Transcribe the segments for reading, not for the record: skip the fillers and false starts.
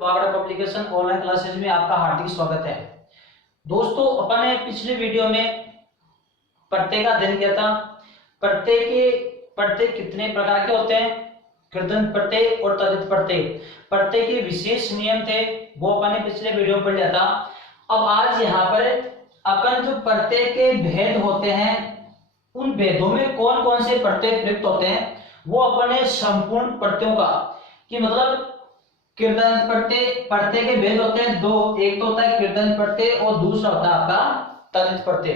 Bagda publication online classes में आपका हार्दिक स्वागत है। दोस्तों, अपन ने पिछले वीडियो में प्रत्यय का अध्ययन किया था। प्रत्यय कितने प्रकार के होते हैं, कृदंत प्रत्यय और तद्धित प्रत्यय। प्रत्यय के विशेष नियम थे, वो अपन ने पिछले वीडियो में पढ़ लिया था। अब आज यहाँ पर अपन जो प्रत्यय के भेद होते हैं, उन भेदों में कौन कौन से प्रत्यय प्रयुक्त होते हैं, वो अपन ने संपूर्ण प्रत्ययों का कि मतलब कृदंत प्रत्यय के भेद होते हैं दो। एक तो होता है कृदंत प्रत्यय और दूसरा होता है आपका तद्धित प्रत्यय।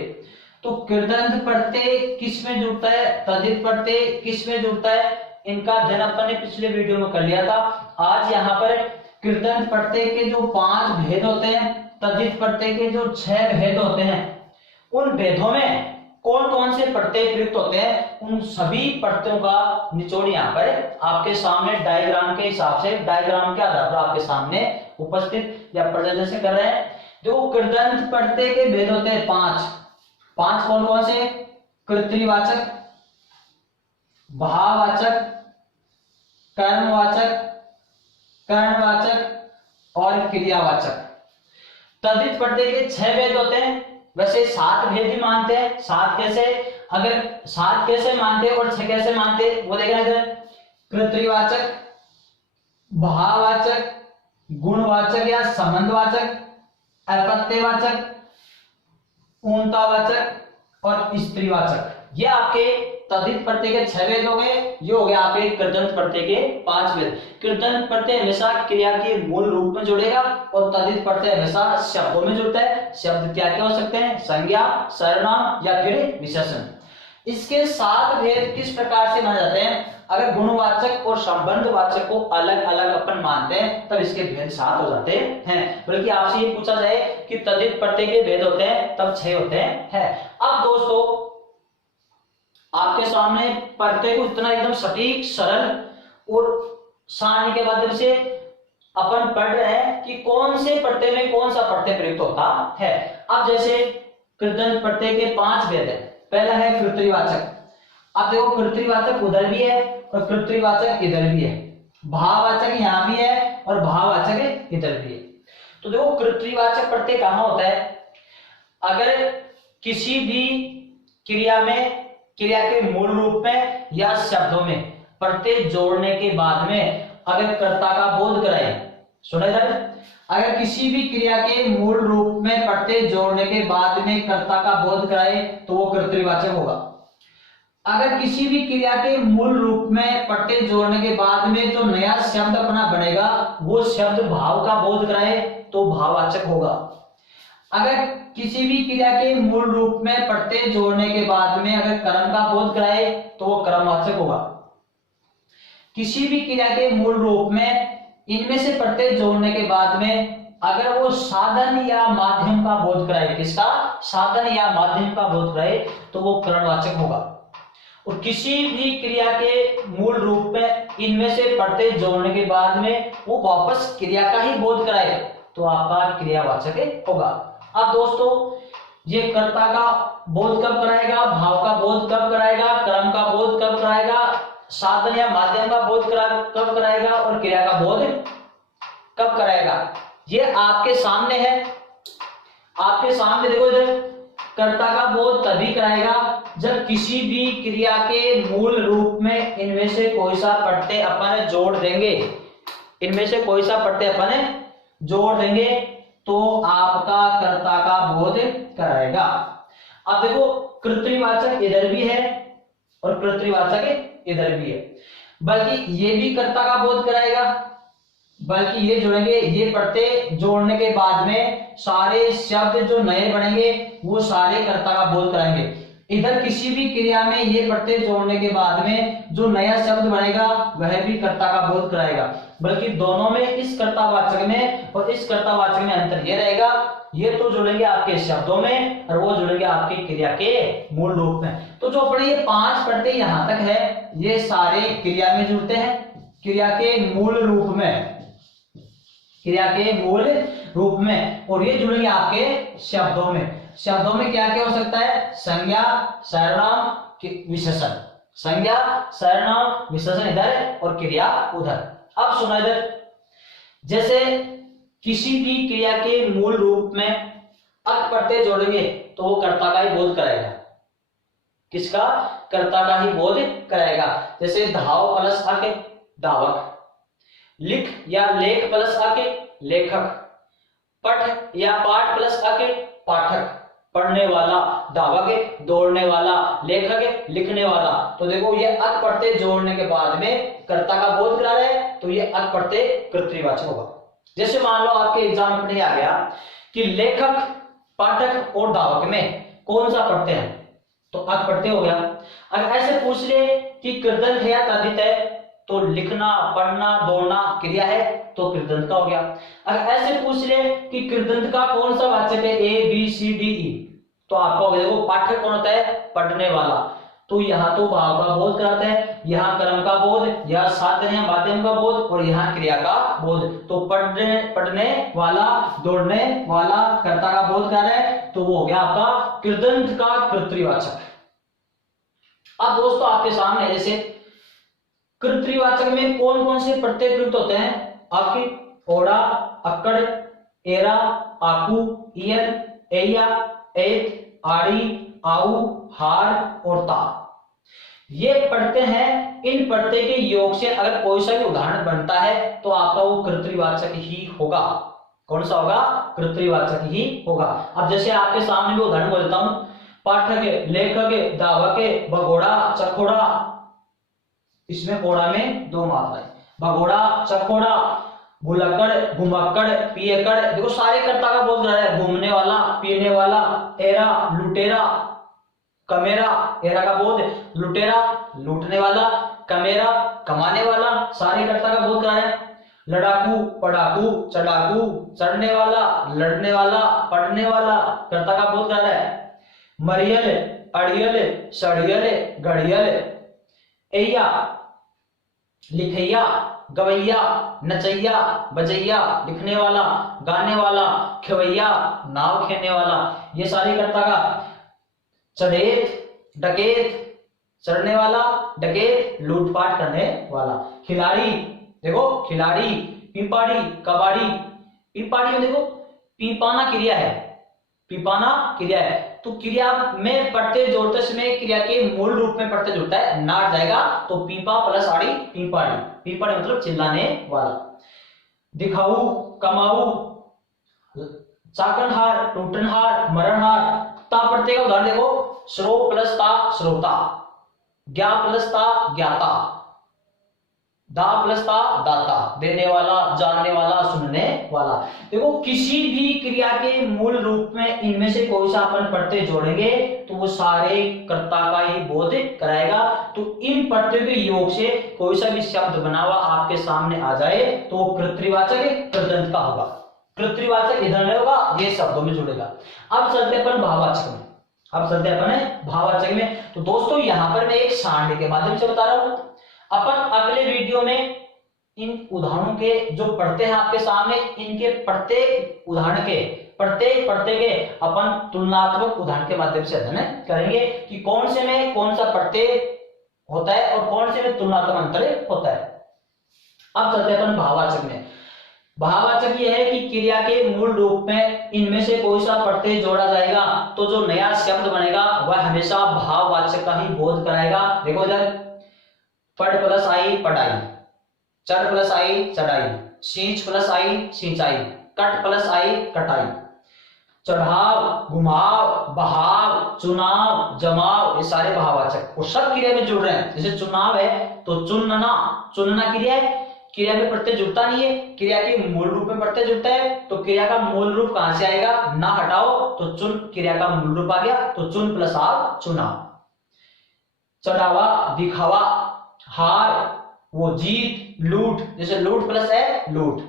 तो कृदंत प्रत्यय किस में जुड़ता है, तद्धित प्रत्यय किस में जुड़ता है, इनका अध्ययन अपन ने पिछले वीडियो में कर लिया था। आज यहाँ पर कृदंत प्रत्यय के जो 5 भेद होते हैं, तद्धित प्रत्यय के जो 6 भेद होते हैं, उन भेदों में कौन कौन से प्रत्यय प्रयुक्त होते हैं, उन सभी प्रत्ययों का निचोड़ यहाँ पर आपके सामने डायग्राम के हिसाब से, डायग्राम के आधार पर आपके सामने उपस्थित या प्रदर्शन कर रहे हैं। जो कृदंत प्रत्यय के भेद होते हैं 5 कौन कौन से, कर्तृवाचक, भाववाचक, कर्मवाचक, करणवाचक और क्रियावाचक। तद्धित प्रत्यय के 6 भेद होते हैं। वैसे 7 भेद ही मानते हैं। 7 कैसे, अगर 7 कैसे मानते और 6 कैसे मानते वो देखना इधर। कर्तृवाचक, भाववाचक, गुणवाचक या संबंधवाचक, अपत्यवाचक, पूर्णतावाचक और स्त्रीवाचक। ये आपके तद्धित प्रत्यय के 6 भेद हो गए। ये हो गया आपके कृदंत प्रत्यय के 5 भेद। कृदंत प्रत्यय हमेशा क्रिया के मूल रूप में जुड़ेगा और तद्धित प्रत्यय हमेशा शब्दों में जुड़ता है। शब्द क्या क्या हो सकते हैं, संज्ञा, सर्वनाम या फिर विशेषण। इसके 7 भेद किस प्रकार से माने जाते हैं, अगर गुणवाचक और संबंधवाचक को अलग अलग अपन मानते हैं तब इसके भेद 7 हो जाते हैं। बल्कि आपसे ये पूछा जाए कि तद्धित प्रत्यय के भेद होते हैं तब 6 होते हैं। अब दोस्तों, आपके सामने प्रत्यय को इतना एकदम सटीक, सरल और सारणी के माध्यम से अपन पढ़ रहे हैं कि कौन से प्रत्यय में कौन सा प्रत्यय प्रयुक्त होता है। अब जैसे कृदंत प्रत्यय के 5 भेद है। पहला है कर्तृवाचक। अब देखो, कर्तृवाचक उधर भी है और कर्तृवाचक इधर भी है। भाववाचक यहाँ भी है और भाववाचक इधर भी है। तो देखो, कर्तृवाचक प्रत्यय कहाँ होता है, अगर किसी भी क्रिया के मूल रूप में या शब्दों में प्रत्यय जोड़ने के बाद में अगर कर्ता का बोध कराए, सुना इधर, अगर किसी भी क्रिया के मूल रूप में प्रत्यय जोड़ने के बाद में कर्ता का बोध कराए तो वो कर्तृवाचक होगा। अगर किसी भी क्रिया के मूल रूप में प्रत्यय जोड़ने के बाद में जो नया शब्द अपना बनेगा वो शब्द भाव का बोध कराए तो भाववाचक होगा। अगर किसी भी क्रिया के मूल रूप में प्रत्यय जोड़ने के बाद में अगर कर्म का बोध कराए तो वो कर्मवाचक होगा। किसी भी क्रिया के मूल रूप में इनमें से प्रत्यय जोड़ने के बाद में अगर वो साधन या माध्यम का बोध कराए, किसका, साधन या माध्यम का बोध कराए तो वो करणवाचक होगा। और किसी भी क्रिया के मूल रूप में इनमें से प्रत्यय जोड़ने के बाद में वो वापस क्रिया का ही बोध कराए तो आपका क्रियावाचक होगा। अब दोस्तों, ये कर्ता का बोध कब कराएगा, भाव का बोध कब कराएगा, कर्म का बोध कब कराएगा, साधन या माध्यम का बोध कब कराएगा और क्रिया का बोध कब कराएगा, ये आपके सामने है। आपके सामने देखो इधर, कर्ता का बोध तभी कराएगा जब किसी भी क्रिया के मूल रूप में इनमें से कोई सा प्रत्यय अपन जोड़ देंगे, इनमें से कोई सा प्रत्यय अपन जोड़ देंगे तो आपका कर्ता का बोध कराएगा। अब देखो, कर्तृवाचक इधर भी है और कर्तृवाचक इधर भी है, बल्कि ये भी कर्ता का बोध कराएगा, बल्कि ये जुड़ेंगे, ये प्रत्यय जोड़ने के बाद में सारे शब्द जो नए बनेंगे वो सारे कर्ता का बोध कराएंगे। इधर किसी भी क्रिया में ये प्रत्यय जोड़ने के बाद में जो नया शब्द बनेगा वह भी कर्ता का बोध कराएगा। बल्कि दोनों में, इस कर्तावाचक में और इस कर्तावाचक में अंतर ये रहेगा, ये तो जुड़ेंगे आपके शब्दों में और वो जुड़ेंगे आपकी क्रिया के मूल रूप में। तो जो अपने ये 5 प्रत्यय यहां तक है ये सारे क्रिया में जुड़ते हैं, क्रिया के मूल रूप में, क्रिया के मूल रूप में, और ये जुड़ेंगे आपके शब्दों में। शब्दों में क्या क्या हो सकता है, संज्ञा, सर्वनाम, विशेषण। संज्ञा, सर्वनाम, विशेषण इधर और क्रिया उधर। अब सुना इधर, जैसे किसी भी क्रिया के मूल रूप में अक प्रत्यय जोड़ेंगे तो वो कर्ता का ही बोध कराएगा। किसका? कर्ता का ही बोध कराएगा। जैसे धाव प्लस अक धावक, लिख या लेख प्लस अक लेखक, पठ या पाठ प्लस अक पाठक, पढ़ने वाला, धावक दौड़ने वाला, लेखक लिखने वाला। तो देखो ये अक प्रत्यय जोड़ने के बाद में कर्ता का बोध करा रहे हैं, तो ये अक प्रत्यय कर्तृवाचक होगा। जैसे मान लो आपके एग्जाम में आ गया कि लेखक, पाठक और धावक में कौन सा प्रत्यय है, तो अक प्रत्यय हो गया। अगर ऐसे पूछ ले कि कृदंत है या तद्धित है, तो लिखना, पढ़ना, दौड़ना क्रिया है, तो कृदंत का हो गया। अगर ऐसे पूछ ले कि कृदंत का कौन सा वाचक है, A B C D E, तो आपका हो गया। देखो पाठक कौन होता है? पढ़ने वाला। तो यहाँ तो भाव का बोध कराता है, यहाँ कर्म का बोध, यहाँ साधन या माध्यम का बोध, और यहाँ क्रिया का बोध। तो पढ़ने वाला, दौड़ने वाला कर्ता का बोध करा है, तो वो हो गया आपका कृदंत का कर्तृवाचक। अब दोस्तों आपके सामने जैसे कर्तृवाचक में कौन कौन से प्रत्यय प्रयुक्त होते हैं? अक, ओड़ा, अक्कड़, एरा, आकू, इयन, एया, एत, आड़ी, आऊ, हार और ता। ये प्रत्यय हैं। इन प्रत्यय के योग से अगर कोई सा भी उदाहरण बनता है तो आपका वो कर्तृवाचक ही होगा। कौन सा होगा? कर्तृवाचक ही होगा। अब जैसे आपके सामने भी उदाहरण बोलता हूं, पाठक, लेखक, धावक, भगोड़ा, चखोड़ा। इसमें ओड़ा में दो मात्राएं, भगोड़ा, चखोड़ा, भुलक्कड़, घुमक्कड़, पियक्कड़। देखो सारे कर्ता का बोध कर रहा है। घूमने वाला, पीने वाला, एरा, लुटेरा, कमेरा, एरा का बोध, लुटेरा लूटने वाला, कमेरा कमाने वाला, सारे कर्ता का बोध कर रहा है। लड़ाकू, पढ़ाकू, चढ़ाकू, चढ़ने वाला, लड़ने वाला, पढ़ने वाला, कर्ता का बोध कर रहा है। मरियल, अड़ियल, सड़ियल, घड़ियल, एया, लिखैया, गवैया, नचैया, बजैया, लिखने वाला, गाने वाला, खवैया, नाव खेलने वाला। ये सारे कर्ता का। चढ़ेत, डकैत, चढ़ने वाला, डकैत, लूटपाट करने वाला। खिलाड़ी, देखो खिलाड़ी, पीपाड़ी, कबाड़ी। पीपाड़ी में देखो पीपाना क्रिया है, पीपाना क्रिया है। तो क्रिया में प्रत्यय जोड़ते समय क्रिया के मूल रूप में प्रत्यय जुड़ता है, नाट जाएगा तो पीपा प्लस आड़ी, पीपाड़ी। पीपाड़ी मतलब चिल्लाने वाला। दिखाऊ, कमाऊ, चाकनहार, टूटनहार, मरणहार। ता प्रत्यय का उदाहरण देखो, श्रो प्लस ता श्रोता, ज्ञा प्लस ता ज्ञाता, दा प्लस ता दाता, देने वाला, जानने वाला, सुनने वाला। देखो किसी भी क्रिया के मूल रूप में इनमें से कोई सा अपन प्रत्यय जोड़ेंगे तो वो सारे कर्ता का ही बोध कराएगा। तो इन प्रत्ययों के योग से कोई सा भी शब्द बना हुआ आपके सामने आ जाए तो वो कर्तृवाचक कृदंत का होगा। कर्तृवाचक इधर नहीं होगा, ये शब्दों में जुड़ेगा। अब चलते अपन भाववाचक में। अब चलते अपन भाववाचक में। तो दोस्तों यहाँ पर मैं एक सारणी के माध्यम से बता रहा हूं। अपन अगले वीडियो में इन उदाहरणों के जो पढ़ते हैं आपके सामने, इनके प्रत्येक उदाहरण के प्रत्येक प्रत्यय के अपन तुलनात्मक उदाहरण के माध्यम से अध्ययन करेंगे कि कौन से में कौन सा प्रत्यय होता है और कौन से में तुलनात्मक अंतर होता है। अब चलते हैं अपन भाववाचक में। भाववाचक यह है कि क्रिया के मूल रूप में इनमें से कोई सा प्रत्यय जोड़ा जाएगा तो जो नया शब्द बनेगा वह हमेशा भाववाचक का ही बोध कराएगा। देखो इधर, पढ़ प्लस आई पढ़ाई, चढ़ प्लस आई चढ़ाई, सींच प्लस आई सिंचाई, कट प्लस आई कटाई। चढ़ाव, घुमाव, बहाव, चुनाव, जमाव, ये सारे भाववाचक और सब क्रिया में जुड़ रहे हैं। जैसे चुनाव है तो चुनना, चुनना क्रिया है, क्रिया में प्रत्यय जुड़ता नहीं है, क्रिया के मूल रूप में प्रत्यय जुड़ता है। तो क्रिया का मूल रूप कहां से आएगा? ना हटाओ तो चुन, क्रिया का मूल रूप आ गया तो चुन प्लस आव चुना। चढ़ावा, दिखावा, हार वो जीत, लूट, जैसे लूट प्लस है लूट।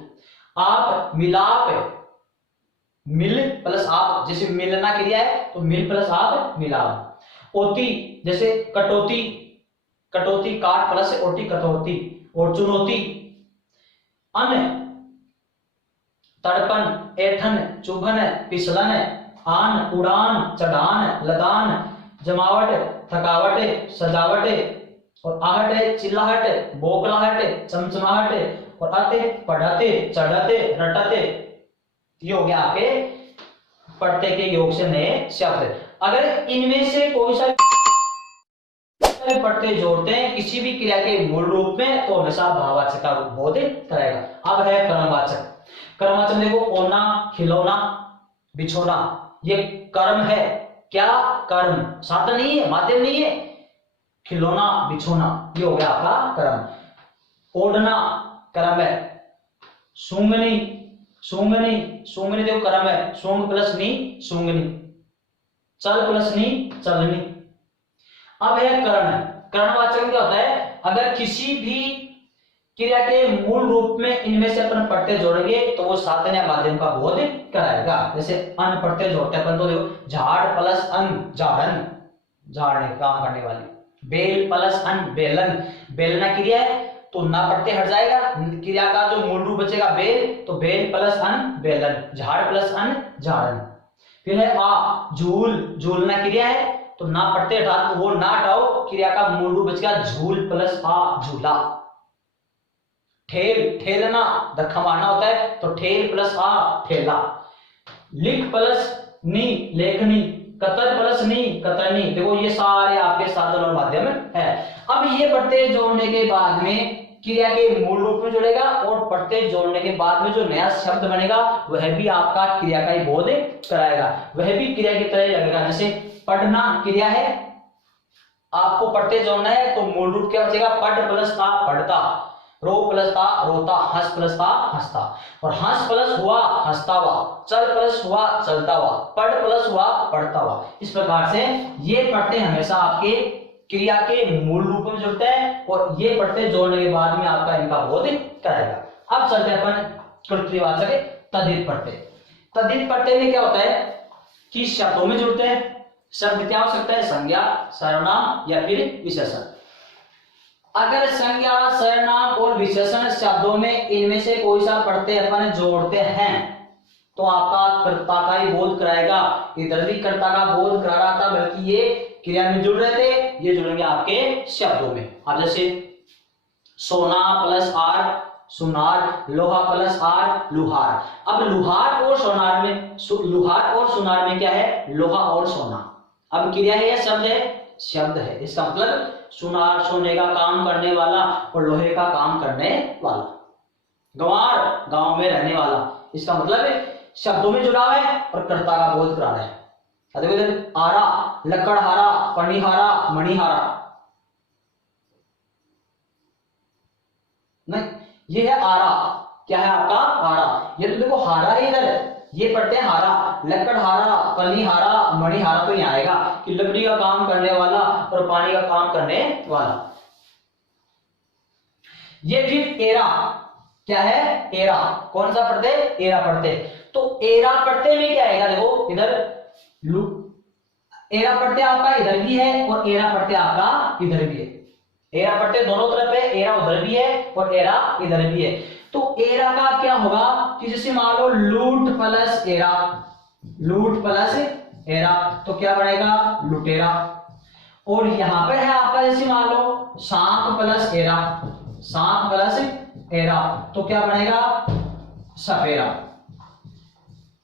आप, मिलाप, मिल प्लस आप, जैसे मिलना क्रिया है तो मिल प्लस आप मिलाप। ओती, जैसे कटौती, कटौती काट प्लस ओटी कटौती। और चुनौती, अन, तड़पन, ऐठन, चुभन, पिसलन, आन, उड़ान, चढ़ान, लदान, जमावट, थकावट, सजावट, और आहट है चिल्लाहट, बोकलाहट, चमचमाहट, और अते पढ़ते, चढ़ते, रटते। ये हो गया आपके पढ़ते के योग से नए शब्द। अगर इनमें से कोई सा पढ़ते जोड़ते हैं किसी भी क्रिया के मूल रूप में तो हमेशा भाववाचक का बोध करेगा। अब है कर्मवाचक। कर्मवाचक देखो, ओना, खिलौना, बिछोना, ये कर्म है। क्या? कर्म, साधन नहीं है, माध्यम नहीं है। खिलौना, बिछोना, ये हो गया आपका कर्म। ओढ़ना कर्म है। सूंघनी, सूंघनी, सूंघनी देखो कर्म है। सूंघ प्लस नी, सूंघनी। चल प्लस नी, चलनी। अब है कर्ण। कर्णवाचक में क्या होता है? अगर किसी भी क्रिया के मूल रूप में इनमें से अपन पढ़ते जोड़ेंगे तो वो साधन या माध्यम का बोध कराएगा। जैसे अन पढ़ते जोड़ते अपन तो देखो, झाड़ प्लस अन, झाड़न, झाड़ने काम करने वाली। बेल प्लस अन, बेलन, बेलना क्रिया है तो ना पढ़ते हट जाएगा। क्रिया का जो मूल रूप बचेगा बेल, तो बेल प्लस अन, बेलन। झाड़ प्लस अन, झाड़न। फिर है आ, झूल, झूलना क्रिया है तो ना पढ़ते हटा, तो वो ना हटाओ, क्रिया का मूल रूप बचेगा झूल प्लस आ, झूला। ठेल, ठेलना, धक्का मारना होता है तो ठेल प्लस आ, ठेला। लिख प्लस नी, लेखनी। कतर प्लस नी, कतरनी। देखो ये सारे आपके साधन और माध्यम है। अब ये पढ़ते जोड़ने के बाद में क्रिया के मूल रूप में जुड़ेगा और पढ़ते जोड़ने के बाद में जो नया शब्द बनेगा वह भी आपका क्रिया का ही बोध कराएगा, वह भी क्रिया की तरह लगेगा। जैसे पढ़ना क्रिया है, आपको पढ़ते जोड़ना है तो मूल रूप क्या बचेगा? पढ़ प्लस था, पढ़ता। रो प्लस था, रोता। हंस प्लस था, हंसता। और हंस प्लस हुआ, हंसता हुआ। चल प्लस हुआ, चलता हुआ। पढ़ प्लस हुआ, पढ़ता हुआ। इस प्रकार से ये पढ़ते हमेशा आपके क्रिया के मूल रूप में जुड़ते हैं और ये पढ़ते जोड़ने के बाद में आपका इनका बोध कराएगा। अब चलते अपन कर्तृवाचक तद्धित पढ़ते। तद्धित पढ़ते में क्या होता है कि शब्दों में जुड़ते हैं। शब्द क्या हो सकता है? संज्ञा, सर्वनाम या फिर विशेषण। अगर संज्ञा, सर्वनाम और विशेषण शब्दों में इनमें से कोई सा पढ़ते अपन जोड़ते हैं तो आपका कर्ता का ही बोध कराएगा। इधर भी कर्ता का बोध करा रहा था, बल्कि ये क्रिया में जुड़ रहे थे, ये जुड़ेंगे आपके शब्दों में। अब जैसे सोना प्लस आर, सुनार। लोहा प्लस आर, लुहार। अब लुहार और सोनार में, लुहार और सुनार में क्या है? लोहा और सोना। अब क्रिया है या शब्द है? शब्द है। इसका मतलब सुनार सोने का काम करने वाला और लोहे का काम करने वाला। गंवार गांव में रहने वाला। इसका मतलब है शब्दों में जुड़ा हुआ है और कर्ता का बोध करा रहा है। देखो इधर आरा, लकड़हारा, पनिहारा, मणिहारा। नहीं, ये है आरा। क्या है आपका? आरा। ये तो देखो हारा है इधर, ये पढ़ते हैं हारा। लकड़हारा, पनिहारा, मणिहारा तो यहाँ आएगा कि लकड़ी का काम करने वाला और पानी का काम करने वाला। ये फिर एरा। क्या है? एरा। कौन सा पढ़ते? एरा पढ़ते। तो एरा पढ़ते में क्या आएगा? देखो इधर एरा पढ़ते आपका इधर भी है और एरा पढ़ते आपका इधर भी है। एरा पढ़ते दोनों तरफ है, एरा उधर भी है और एरा इधर भी है। तो एरा का क्या होगा कि जैसे मान लो लूट प्लस एरा, लूट प्लस एरा तो क्या बनेगा? लुटेरा। और यहां पर है आपका जैसे मान लो सांप प्लस एरा, सांप प्लस एरा तो क्या बनेगा? सपेरा।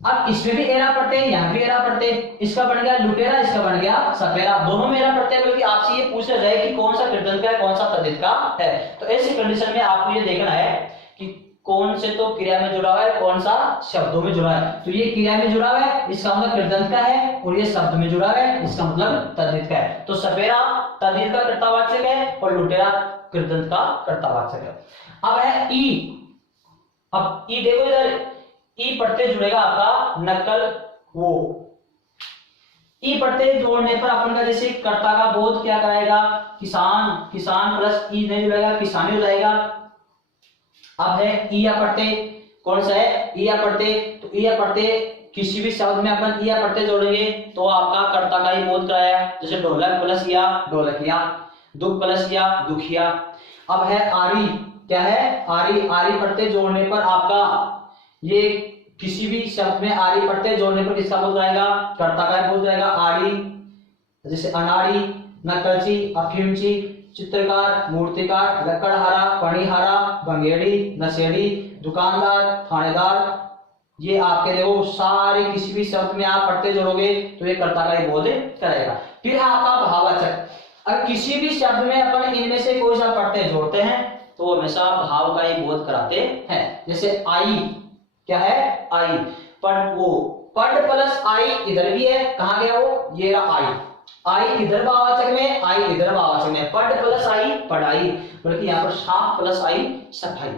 अब इसमें भी एरा पढ़ते हैं, यहां भी एरा पढ़ते हैं। इसका बन गया लुटेरा, इसका बन गया सपेरा। दोनों में एरा पढ़ते हैं, बल्कि आपसे ये पूछा जाए कि कौन सा कृदंत का है, कौन सा तद्धित का है। तो ऐसी कंडीशन में आपको ये देखना है कि कौन से तो क्रिया में जुड़ा हुआ है, कौन सा शब्दों में जुड़ा है। तो ये क्रिया में जुड़ा हुआ है, इसका मतलब कृदंत का है, और ये शब्द में जुड़ा है, इसका मतलब तद्धित का है। तो सपेरा तद्धित का कर्तावाचक है और लुटेरा कृदंत का कर्तावाचक है। अब है ई। अब ई देखो इधर, ई पढ़ते जुड़ेगा आपका नकल वो। ई पढ़ते जोड़ने पर अपन का जैसे कर्ता का बोध क्या कराएगा? किसान, किसान प्लस ई नहीं जुड़ेगा, किसानी हो जाएगा। अब है ईया पढ़ते, कौन सा है? ईया पढ़ते। तो ईया पढ़ते किसी भी शब्द में अपन ईया पढ़ते जोड़ेंगे तो आपका कर्ता का ही बोध कराया। जैसे ढोलक प्लस या, ढोलकिया। दुख प्लस या, दुखिया। अब है आरी। क्या है? आरी। आरी पढ़ते जोड़ने पर आपका ये किसी भी शब्द में आरी पढ़ते जोड़ने पर किसका बोध आएगा? कर्ता का बोध आएगा। आरी। जैसे अनाड़ी, नकलची, अफीमची, चित्रकार, मूर्तिकार, लकड़हारा, पणिहारा, बंगेड़ी, नशेड़ी, दुकानदार, थानेदार, ये आपके देखो सारे किसी भी शब्द में आप पढ़ते जोड़ोगे तो ये कर्ता का ही बोध करेगा। फिर है आपका भाववाचक। अगर किसी भी शब्द में अपन इनमें से कोई सा पढ़ते जोड़ते हैं तो हमेशा भाव का ही बोध कराते हैं। जैसे आई, क्या है? आई। पढ़, वो पढ़ प्लस आई इधर भी है, कहां गया वो? ये रहा आई। आई इधर भाववाचक में, आई इधर भाववाचक में। पढ़ प्लस आई पढ़ाई, बल्कि यहाँ पर साफ प्लस आई सफाई,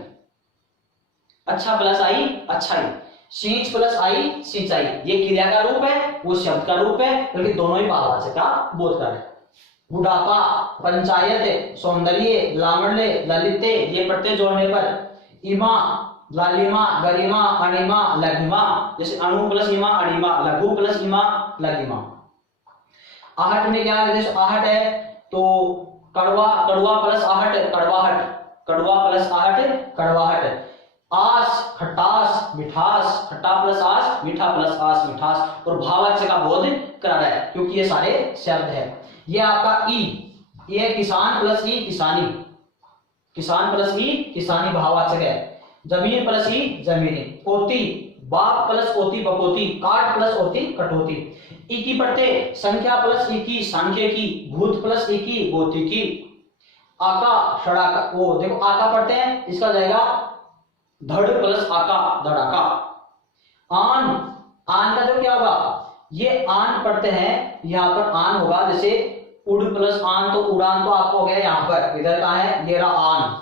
अच्छा प्लस आई अच्छाई, सींच प्लस आई सिंचाई। ये क्रिया का रूप है, वो शब्द का रूप है, बल्कि दोनों ही भाववाचक का बोध कर रहे हैं। बुढ़ापा, पंचायत, सौंदर्य, लावण्य, ललिते, ये पढ़ते जोड़ने पर इमा, लालिमा, गरिमा, अणिमा, लघिमा। जैसे अणु प्लस इमा अणिमा, लघु प्लस इमा लघिमा। आहट में क्या है? जैसे आहट है तो कड़वा, कड़वा प्लस आहट कड़वाहट, कड़वा प्लस आहट कड़वाहट। आस, खटास, मिठास, खट्टा प्लस आस, मीठा प्लस आस, मिठास। और भाववाचक का बोध करा रहा है क्योंकि ये सारे शब्द है। ये आपका ई, ये किसान प्लस ई किसानी, किसान प्लस ई किसानी भाववाचक है। जमीन प्लस ई जमीनी। ओती, बाप प्लस ओती बपोती, काट प्लस ओती कटौती। ई की पढ़ते संख्या प्लस ई की सांख्यिकी, भूत प्लस ई की भौतिकी। आका, सड़ाका, वो देखो आका पढ़ते हैं, इसका जाएगा धड़ प्लस आका धड़ाका। आन, आन का जो क्या होगा? ये आन पढ़ते हैं, यहाँ पर आन होगा। जैसे उड़ प्लस आन तो उड़ान तो आपको हो गया यहाँ पर, इधर का है ये रहा आन,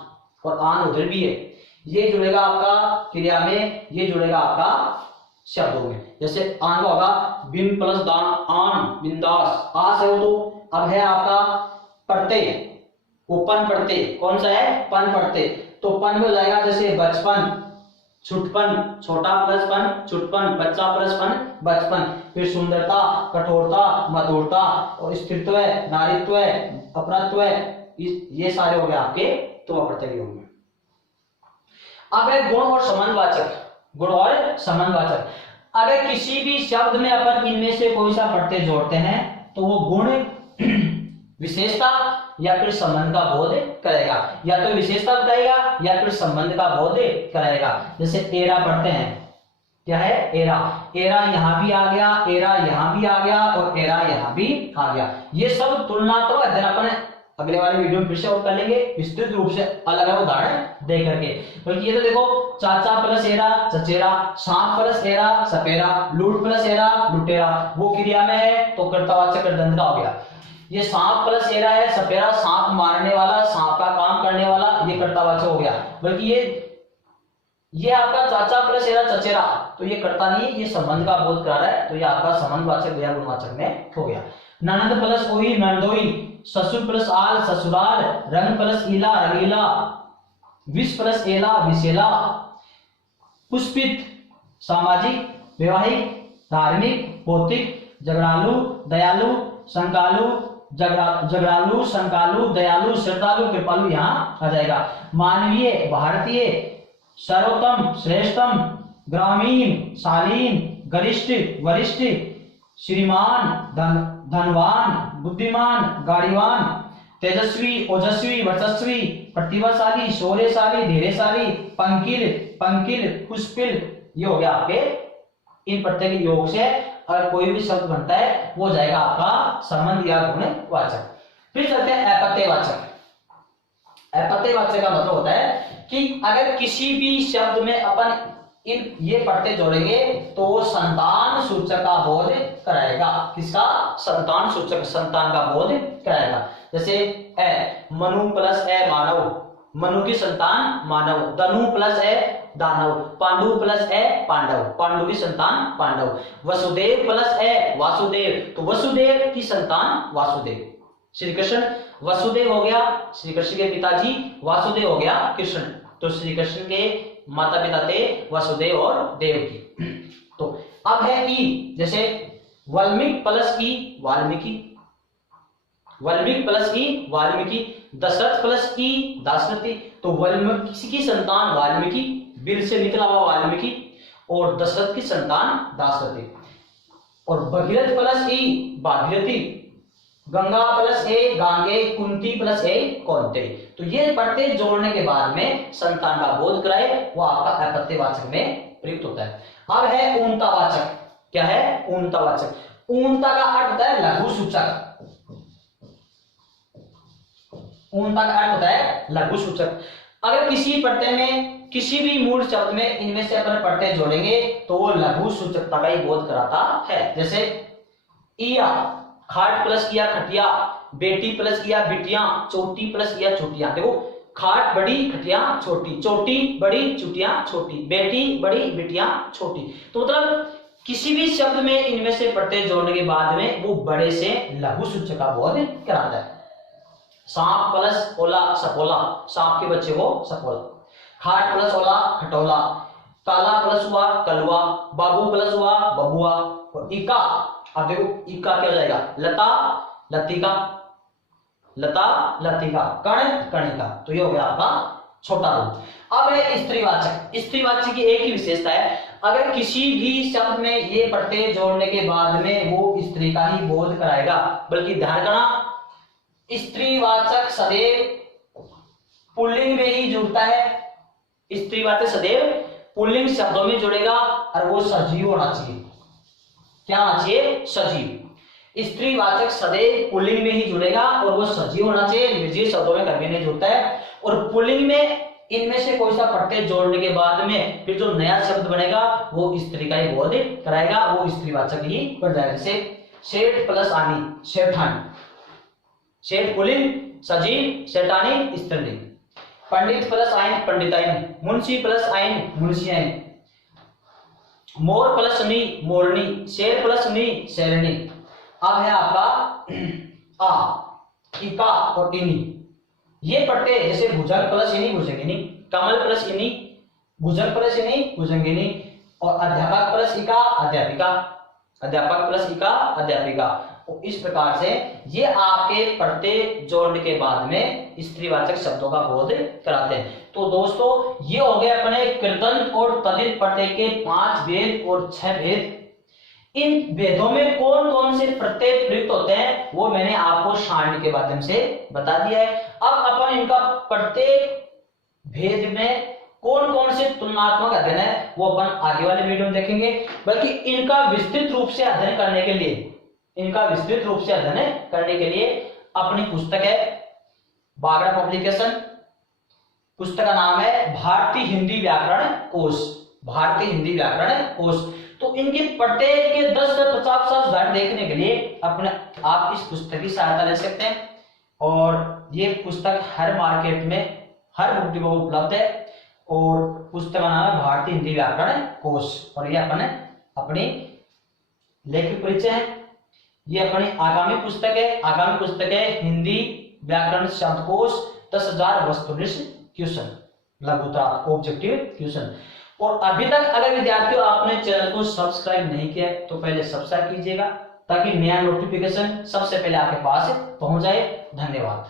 और आन उधर भी है। ये जुड़ेगा आपका क्रिया में, ये जुड़ेगा आपका शब्दों में। जैसे आन का होगा बिन प्लस दान, आन बिंदास। आस है वो तो अब है आपका पढ़ते, वो पन पढ़ते, कौन सा है? पन पढ़ते। तो पन में हो जाएगा जैसे बचपन, छुटपन, छोटा प्लस पन छुटपन, बच्चा प्लस पन बचपन। फिर सुंदरता, कठोरता, मधुरता, और स्त्रीत्व, नारीत्व, अपनत्व, ये सारे हो गए आपके तो पढ़ते भी होंगे। अब है गुण और संबंधवाचक, गुण और संबंधवाचक। अगर किसी भी शब्द में अपन इनमें से कोई सा पढ़ते जोड़ते हैं तो वो गुण, विशेषता या फिर संबंध का बोध करेगा, या तो विशेषता बताएगा या फिर संबंध का बोध कराएगा। जैसे एरा पढ़ते हैं, क्या है? एरा। एरा यहाँ भी आ गया, एरा यहाँ भी आ गया, और एरा यहाँ भी आ गया। ये सब तुलनात्मक अध्ययन अपन अगले वाले वीडियो में फिर से और कर लेंगे विस्तृत रूप से, अलग अलग उदाहरण दे करके। बल्कि ये तो देखो चाचा प्लस एरा चचेरा, सांप प्लस एरा सपेरा, लूट प्लस एरा लुटेरा। वो क्रिया में है तो कर्तावाचक कृदंत का हो गया। ये सांप प्लस एरा है, सपेरा सांप मारने वाला, सांप का काम करने वाला, ये कर्तावाचक हो गया। बल्कि ये आपका चाचा प्लस एरा चचेरा, तो ये कर्ता नहीं, ये संबंध का बोध करा रहा है, तो ये आपका संबंधवाचक या गुणवाचक में हो गया। ननंद प्लस ओई नंदोई, ससुर प्लस आल ससुराल, रंग प्लस ईला रंगीला, विष प्लस एला विशेला। पुष्पित सामाजिक, वैवाहिक, धार्मिक, भौतिक, झगड़ालू, दयालु, संकालू, झगड़ालू, संकालू, दयालु, श्रद्धालु, कृपालु यहाँ आ जाएगा। मानवीय, भारतीय, सर्वोत्तम, श्रेष्ठतम, ग्रामीण, शालीन, गरिष्ठ, वरिष्ठ, श्रीमान, धनवान, बुद्धिमान, गाड़ीवान, तेजस्वी, ओजस्वी, वर्चस्वी, प्रतिभाशाली, शौर्यशाली, धैर्यशाली, पंकिल, पंकिल, पुष्पिल। ये हो गया आपके इन प्रत्यय के योग से अगर कोई भी शब्द बनता है वो जाएगा आपका संबंध या गुणवाचक। फिर चलते हैं अपत्यवाचक। अपत्यवाचक का मतलब होता है कि अगर किसी भी शब्द में अपन इन ये पढ़ते जोड़ेंगे तो वो संतान सूचक का बोध कराएगा। किसका? संतान सूचक, संतान का बोध कराएगा। जैसे ए, मनु प्लस ए मानव, मनु की संतान मानव। धनु प्लस ए दानव, पांडु प्लस ए पांडव, पांडु की संतान पांडव। वसुदेव प्लस ए वासुदेव, तो वसुदेव की संतान वासुदेव। श्री कृष्ण, वसुदेव हो गया श्री कृष्ण के पिताजी, वासुदेव हो गया कृष्ण, तो श्री कृष्ण के माता पिता थे वसुदेव और देवकी। तो अब है ई, जैसे वाल्मीकि प्लस ई वाल्मीकि, वाल्मीकि प्लस ई वाल्मीकि, दशरथ प्लस ई दाशरथी, तो वाल्मीकि की संतान वाल्मीकि, बिल से निकला हुआ वाल्मीकि, और दशरथ की संतान दाशरथी। और भगीरथ प्लस ई भागीरथी, गंगा प्लस ए गांगे, कुंती प्लस ए कौनते। तो ये प्रत्यय जोड़ने के बाद में संतान का बोध कराए, वो आपका अपत्यवाचक में प्रयुक्त होता है। अब है ऊनतावाचक। क्या है? ऊनतावाचक। ऊनता का अर्थ होता है लघु सूचक। ऊनता का अर्थ होता है लघु सूचक। अगर किसी प्रत्यय में, किसी भी मूल शब्द में इनमें से अपन प्रत्यय जोड़ेंगे तो वो लघु सूचकता का ही बोध कराता है। जैसे इया, खाट प्लस किया खटिया, बेटी प्लस किया बिटिया, चोटी प्लस किया चोटियां। देखो, खाट बड़ी खटिया छोटी, चोटी बड़ी चुटिया छोटी, बेटी बड़ी बिटिया छोटी। तो मतलब किसी भी शब्द में इनमें से प्रत्यय जोड़ने के बाद में वो बड़े से लघु सूचक का बोध कराता है। सांप प्लस ओला सपोला, सांप के बच्चे को सपोला। खाट प्लस ओला खटोला, काला प्लस हुआ कलुआ, बाबू प्लस हुआ बबुआ। और इका, अब देखो इका क्या हो जाएगा? लता लतिका, लता लतिका, कण कणिका। तो ये हो गया आपका छोटा रूप। अब है स्त्रीवाचक। स्त्रीवाचक की एक ही विशेषता है, अगर किसी भी शब्द में ये प्रत्यय जोड़ने के बाद में वो स्त्री का ही बोध कराएगा। बल्कि ध्यान करना, स्त्रीवाचक सदैव पुल्लिंग में ही जुड़ता है। स्त्रीवाचक सदैव पुल्लिंग शब्दों में जुड़ेगा और वो सजीव होना चाहिए। क्या होना चाहिए? सजीव। स्त्रीवाचक सदैव पुल्लिंग में ही जुड़ेगा और वो सजीव होना चाहिए, निर्जीव शब्दों में कभी नहीं जुड़ता है। और पुल्लिंग में इनमें से कोई सा प्रत्यय जोड़ने के बाद में फिर जो नया शब्द बनेगा वो स्त्री का ही बोध कराएगा, वो स्त्रीवाचक ही बन जाएगा। जैसे सेठ प्लस आनी सेठानी, सेठ पुल्लिंग सजीव, सेठानी स्त्रीलिंग। पंडित प्लस आइन पंडिताइन, मुंशी प्लस आइन मुंशियाइन, मोर प्लस नी मोरनी, शेर प्लस नी शेरनी। अब है आपका आ, इका और इनी। ये प्रत्यय जैसे भुजंग प्लस इनी भुजंगिनी, कमल प्लस इनी भुजंग प्लस इनी भुजंगिनी, और अध्यापक प्लस इका अध्यापिका, अध्यापक प्लस इका अध्यापिका। तो इस प्रकार से ये आपके प्रत्यय जोड़ने के बाद में स्त्रीवाचक शब्दों का बोध कराते हैं। तो दोस्तों ये हो गए अपने कृदंत और तद्धित प्रत्यय के 5 भेद और 6 भेद। इन भेदों में कौन कौन से प्रत्यय प्रयुक्त होते हैं वो मैंने आपको सारणी के माध्यम से बता दिया है। अब अपन इनका प्रत्येक भेद में कौन कौन से तुलनात्मक अध्ययन है वो अपन आगे वाले वीडियो में देखेंगे। बल्कि इनका विस्तृत रूप से अध्ययन करने के लिए, इनका विस्तृत रूप से अध्ययन करने के लिए अपनी पुस्तक है बागड़ा पब्लिकेशन। पुस्तक का नाम है भारतीय हिंदी व्याकरण कोश, भारतीय हिंदी व्याकरण कोश। तो इनके प्रत्येक के 10 से 50 उदाहरण देखने के लिए अपने आप इस पुस्तक की सहायता ले सकते हैं। और ये पुस्तक हर मार्केट में, हर बुक डिपो में उपलब्ध है। और पुस्तक का नाम है भारतीय हिंदी व्याकरण कोश। और ये अपनी लेखक परिचय है। ये अपनी आगामी पुस्तक है, आगामी पुस्तक है हिंदी व्याकरण शब्दकोश 10,000 वस्तुनिष्ठ क्वेश्चन, लघुता ऑब्जेक्टिव क्वेश्चन। और अभी तक अगर विद्यार्थियों आपने चैनल को सब्सक्राइब नहीं किया तो पहले सब्सक्राइब कीजिएगा ताकि नया नोटिफिकेशन सबसे पहले आपके पास पहुंच जाए। धन्यवाद।